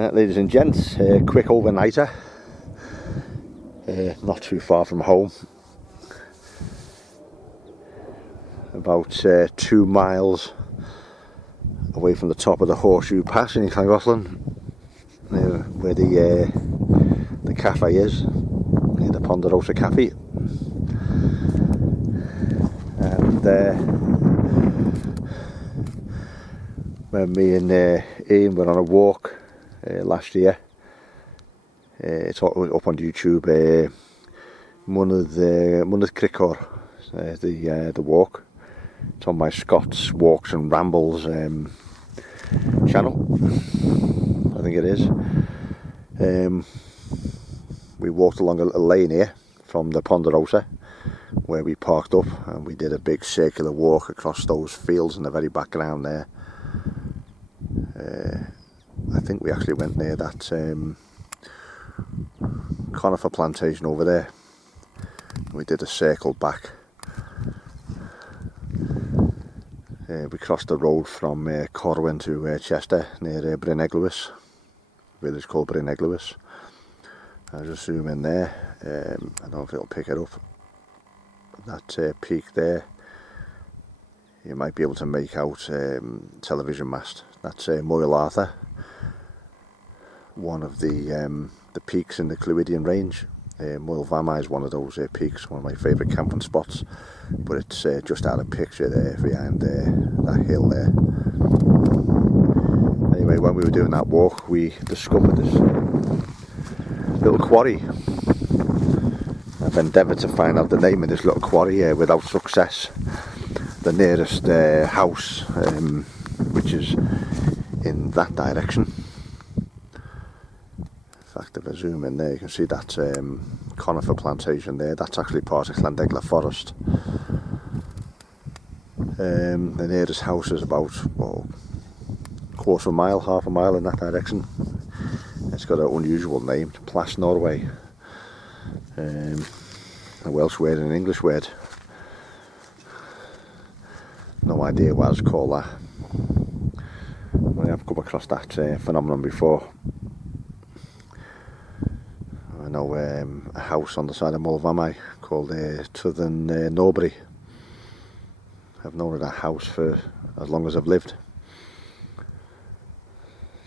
Ladies and gents, quick overnighter, not too far from home, about 2 miles away from the top of the Horseshoe Pass in Llangollen, where the cafe is, near the Ponderosa Cafe. And when me and Ian were on a walk last year, it's up on YouTube, Mynydd Cricor, the walk. It's on my Scott's Walks and Rambles channel, I think it is. We walked along a lane here from the Ponderosa, where we parked up, and we did a big circular walk across those fields in the very background there. I think we actually went near that conifer plantation over there. We did a circle back. We crossed the road from Quarry to Chester near Bryneglwys, village called Bryneglwys. I'll just zoom in there. I don't know if it'll pick it up. That peak there, you might be able to make out television mast. That's Moel Arthur, one of the peaks in the Clwydian range. Moel Famau is one of those peaks, one of my favourite camping spots, but it's just out of picture there behind that hill there. Anyway, when we were doing that walk, we discovered this little quarry. I've endeavoured to find out the name of this little quarry without success. The nearest house, which is in that direction. In fact, if I zoom in there, you can see that conifer plantation there. That's actually part of Denbighshire forest. The nearest house is about quarter of a mile, half a mile in that direction. It's got an unusual name, Plas, Norwy. A Welsh word and an English word. No idea why it's called that. I have come across that phenomenon before. I know a house on the side of Moel Famau called Norwy. I've known of that house for as long as I've lived.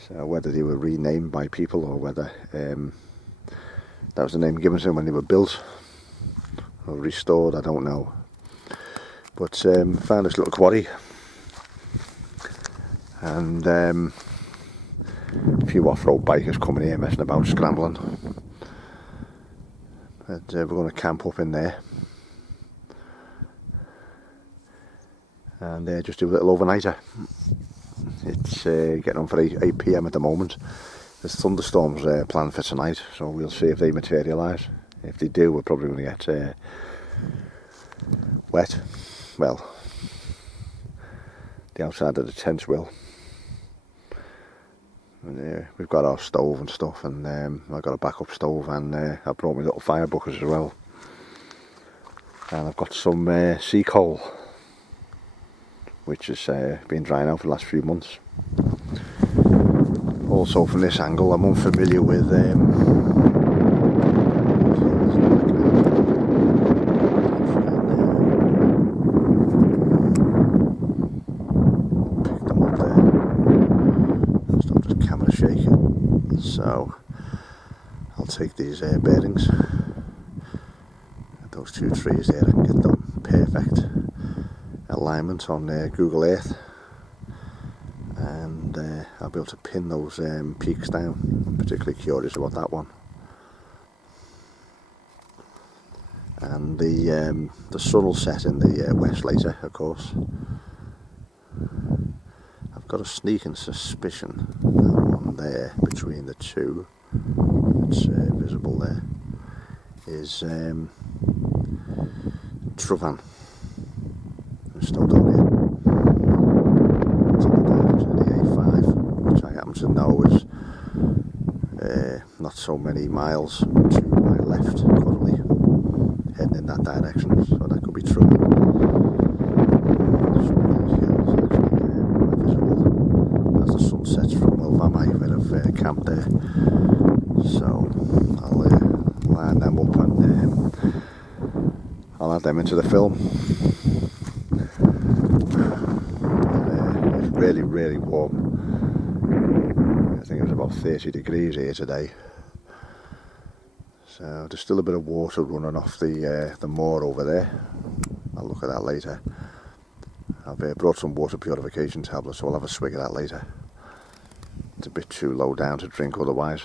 So whether they were renamed by people or whether that was the name given to them when they were built or restored, I don't know. But found this little quarry, and a few off-road bikers coming here messing about, scrambling. But we're going to camp up in there and just do a little overnighter. It's getting on for 8 PM at the moment. There's thunderstorms planned for tonight, so we'll see if they materialise. If they do, we're probably going to get wet. Well, the outside of the tents will. And, we've got our stove and stuff, and I've got a backup stove, and I've brought my little fire buckets as well. And I've got some sea coal, which has been drying out for the last few months. Also, from this angle, I'm unfamiliar with so I'll take these bearings, those 2 trees there. I can get them perfect alignment on Google Earth, and I'll be able to pin those peaks down. I'm particularly curious about that one. And the sun will set in the west later, of course. I've got a sneaking suspicion that one there between the two, it's visible there, is Tryfan. Snowdonia. It's in the direction of the A5, which I happen to know is not so many miles to my left currently, heading in that direction, so that could be true. Some of these hills actually visible as the sun sets from Moel Famau, where I've camped there. element to the film. It's really warm. I think it was about 30 degrees here today. So there's still a bit of water running off the moor over there. I'll look at that later. I've brought some water purification tablets, so I'll have a swig of that later. It's a bit too low down to drink otherwise.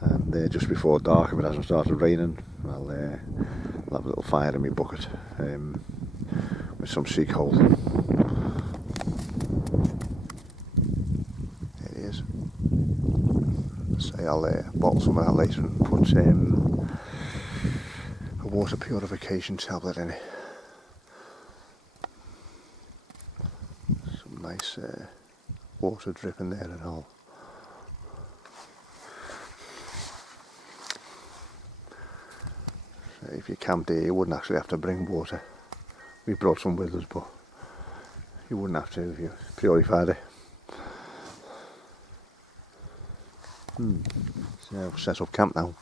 And just before dark, if it hasn't started raining, I'll have a little fire in my bucket with some sea coal. There it is. So I'll bottle some of that later and put a water purification tablet in it. Some nice water dripping there and all. So if you camped here, you wouldn't actually have to bring water. We brought some with us, but you wouldn't have to if you purified it. So set up camp now.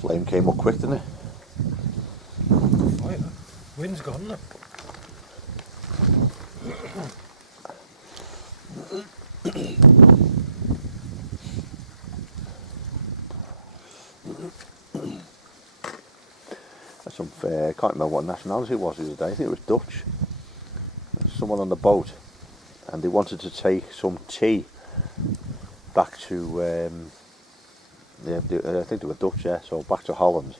Flame came up quick, didn't it? Right, wind's gone now. That's unfair. I can't remember what nationality it was the other day. I think it was Dutch. There was someone on the boat and they wanted to take some tea back to I think they were Dutch, yeah, so back to Holland.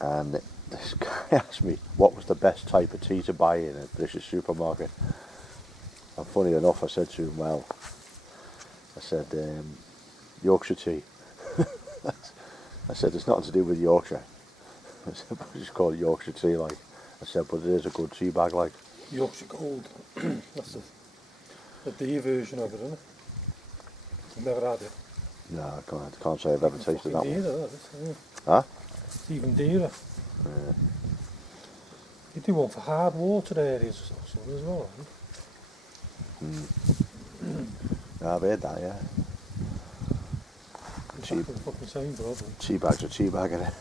And This guy asked me what was the best type of tea to buy in a British supermarket. And funny enough, I said to him, well, I said, Yorkshire tea. I said, it's nothing to do with Yorkshire. I said, but it's called Yorkshire tea, like. I said, but it is a good tea bag, like. Yorkshire Gold. That's the D version of it, isn't it? I've never had it. No, I can't say I've ever tasted that dearer, one. That is, yeah. Huh? It's even dearer. Yeah. You do one for hard water areas or something as well, Yeah, I've heard that, yeah. Cheap. The fucking same, probably. Tea bag's a tea bag, innit?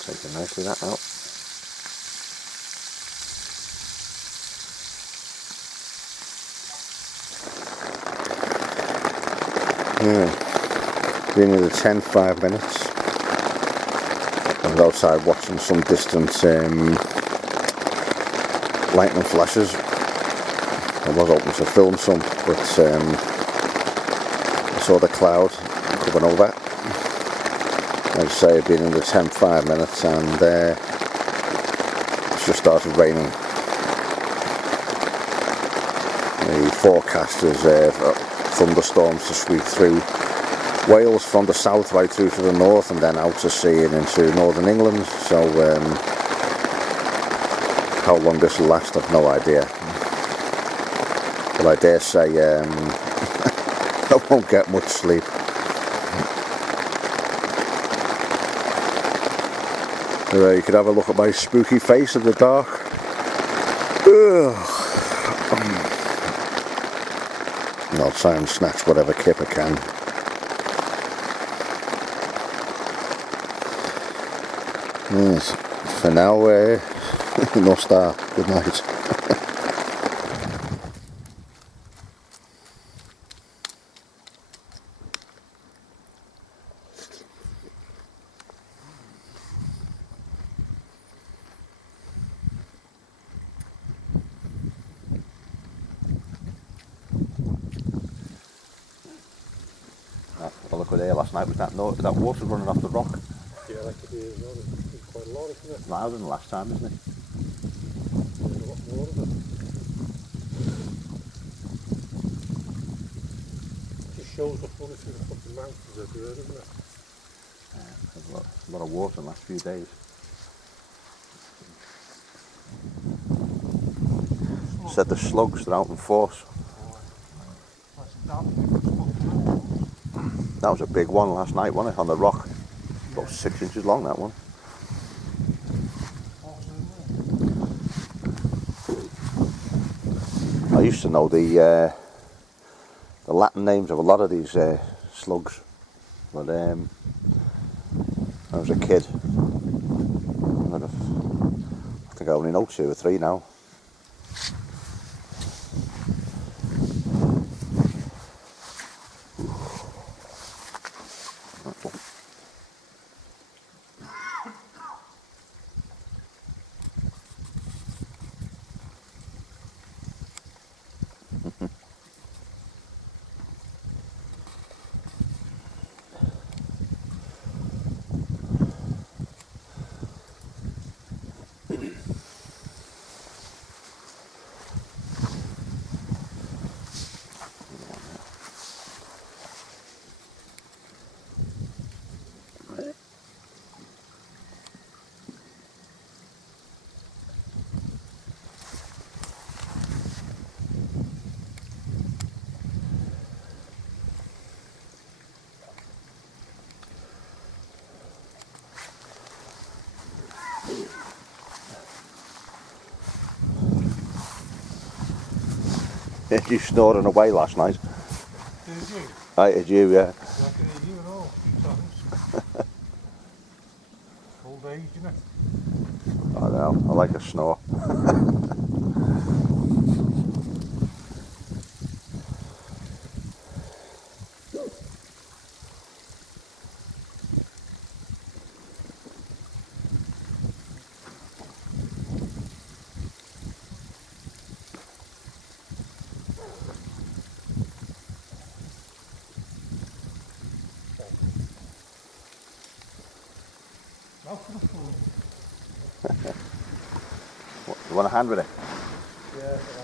Taking nicely that out. Yeah, been in the 5 minutes. I was outside watching some distant lightning flashes. I was hoping to film some, but I saw the cloud coming over. I'd say I've been in the 5 minutes and it's just started raining. The forecast is thunderstorms to sweep through Wales from the south right through to the north and then out to sea and into northern England. So how long this will last, I've no idea. But I dare say I won't get much sleep. You could have a look at my spooky face in the dark. I'll try and snatch whatever kip I can. Yes, for now, no star. Good night. Well, look at there last night with that water running off the rock. Yeah, like it is. There's quite a lot, isn't it? Louder than last time, isn't it? There's a lot more of it. Just shows what's running through the fucking mountains up here, doesn't it? There's a lot of water in the last few days. Said the slugs are out in force. That was a big one last night, wasn't it? On the rock. About 6 inches long, that one. I used to know the Latin names of a lot of these slugs, but when I was a kid, I think I only know 2 or 3 now. You snoring away last night. Did you? I did you, yeah. I can hear you at all, a few times. Old age, isn't it? I know, I like a snore. You want a hand with it? Yeah.